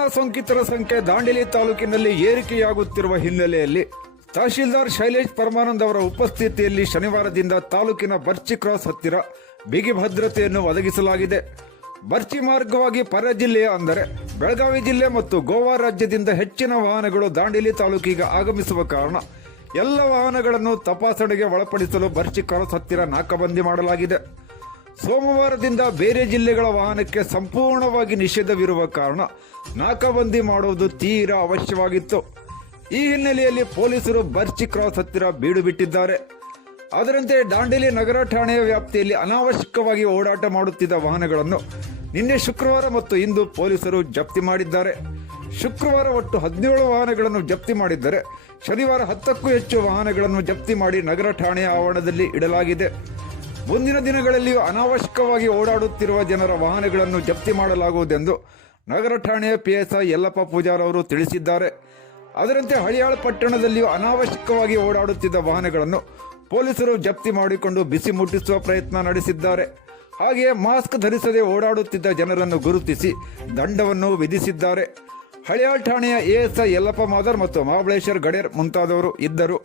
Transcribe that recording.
Corona ಸೋಂಕಿತರ ಸಂಖ್ಯೆ ದಾಂಡೇಲಿ ತಾಲೂಕಿನಲ್ಲಿ ಏರಿಕೆಯಾಗುತ್ತಿರುವ ಹಿನ್ನೆಲೆಯಲ್ಲಿ ತಹಶೀಲ್ದಾರ್ ಶೈಲೇಶ್ ಪರಮಾನಂದ್ ಅವರ ಉಪಸ್ಥಿತಿಯಲ್ಲಿ ಶನಿವಾರದಿಂದ ತಾಲೂಕಿನ ಬರ್ಚಿ ಕ್ರಾಸ್ ಹತ್ತಿರ ಬಿಗಿ ಭದ್ರತೆಯನ್ನು ಒದಗಿಸಲಾಗಿದೆ. ಬರ್ಚಿ ಮಾರ್ಗವಾಗಿ ಪರ ಜಿಲ್ಲೆಯ ಅಂದರೆ ಬೆಳಗಾವಿ ಜಿಲ್ಲೆ ಮತ್ತು ಗೋವಾ ರಾಜ್ಯದಿಂದ ಹೆಚ್ಚಿನ ವಾಹನಗಳು ದಾಂಡೇಲಿ ತಾಲೂಕಿಗೆ ಆಗಮಿಸುವ ಕಾರಣ ಎಲ್ಲ ವಾಹನಗಳನ್ನು ತಪಾಸಣೆಗೆ ಒಳಪಡಿಸಲು ಬರ್ಚಿ ಕ್ರಾಸ್ ಹತ್ತಿರ ನಾಕಾಬಂದಿ ಮಾಡಲಾಗಿದೆ. ಸೋಮವಾರದಿಂದ ಬೇರೆ ಜಿಲ್ಲೆಗಳ ವಾಹನಕ್ಕೆ ಸಂಪೂರ್ಣವಾಗಿ ನಿಷೇಧವಿರುವ ಕಾರಣ ನಾಕಾಬಂದಿ ಮಾಡುವುದು ತೀರಾ ಅವಶ್ಯವಾಗಿತ್ತು. ಈ ಹಿನ್ನೆಲೆಯಲ್ಲಿ ಪೊಲೀಸರು ಬರ್ಚಿ ಕ್ರಾಸ್ ಹತ್ತಿರ ಬೀಡು ಬಿಟ್ಟಿದ್ದಾರೆ. ಅದರಂತೆ ದಾಂಡೇಲಿ ನಗರ ಠಾಣೆಯ ವ್ಯಾಪ್ತಿಯಲ್ಲಿ ಅನಾವಶ್ಯಕವಾಗಿ ಓಡಾಟ ಮಾಡುತ್ತಿದ್ದ ವಾಹನಗಳನ್ನು ನಿನ್ನೆ ಶುಕ್ರವಾರ ಮತ್ತು ಇಂದು ಪೊಲೀಸರು ಜಪ್ತಿ ಮಾಡಿದ್ದಾರೆ. ಶುಕ್ರವಾರ ಒಟ್ಟು 17 ವಾಹನಗಳನ್ನು ಜಪ್ತಿ ಮಾಡಿದ್ದರೆ ಶನಿವಾರ 10ಕ್ಕೂ ಹೆಚ್ಚು ವಾಹನಗಳನ್ನು ಜಪ್ತಿ ಮಾಡಿ ನಗರ ಠಾಣೆಯ ಆವರಣದಲ್ಲಿ ಇಡಲಾಗಿದೆ. ಮುಂದಿನ ದಿನಗಳಲ್ಲಿಯೂ ಅನಾವಶ್ಯಕವಾಗಿ ಓಡಾಡುತ್ತಿರುವ ಜನರ ವಾಹನಗಳನ್ನು ಜಪ್ತಿ ಮಾಡಲಾಗುವುದೆಂದು ನಗರ ಠಾಣೆಯ PSI ಯಲ್ಲಪ್ಪ ಪೂಜಾರ್ ಅವರು ತಿಳಿಸಿದ್ದಾರೆ. ಅದರಂತೆ ಹಳಿಯಾಳ ಪಟ್ಟಣದಲ್ಲಿಯೂ ಅನಾವಶ್ಯಕವಾಗಿ ಓಡಾಡುತ್ತಿದ್ದ ವಾಹನಗಳನ್ನು ಪೊಲೀಸರು ಜಪ್ತಿ ಮಾಡಿಕೊಂಡು ಬಿಸಿ ಮುಟ್ಟಿಸುವ ಪ್ರಯತ್ನ ನಡೆಸಿದ್ದಾರೆ. ಹಾಗೆಯೇ ಮಾಸ್ಕ್ ಧರಿಸದೆ ಓಡಾಡುತ್ತಿದ್ದ ಜನರನ್ನು ಗುರುತಿಸಿ ದಂಡವನ್ನು ವಿಧಿಸಿದ್ದಾರೆ. ಹಳಿಯಾಳ ಠಾಣೆಯ ASI ಯಲ್ಲಪ್ಪ ಮಾದರ್ ಮತ್ತು ಮಹಾಬಳೇಶ್ವರ್ ಗಡೇರ್ ಮುಂತಾದವರು ಇದ್ದರು.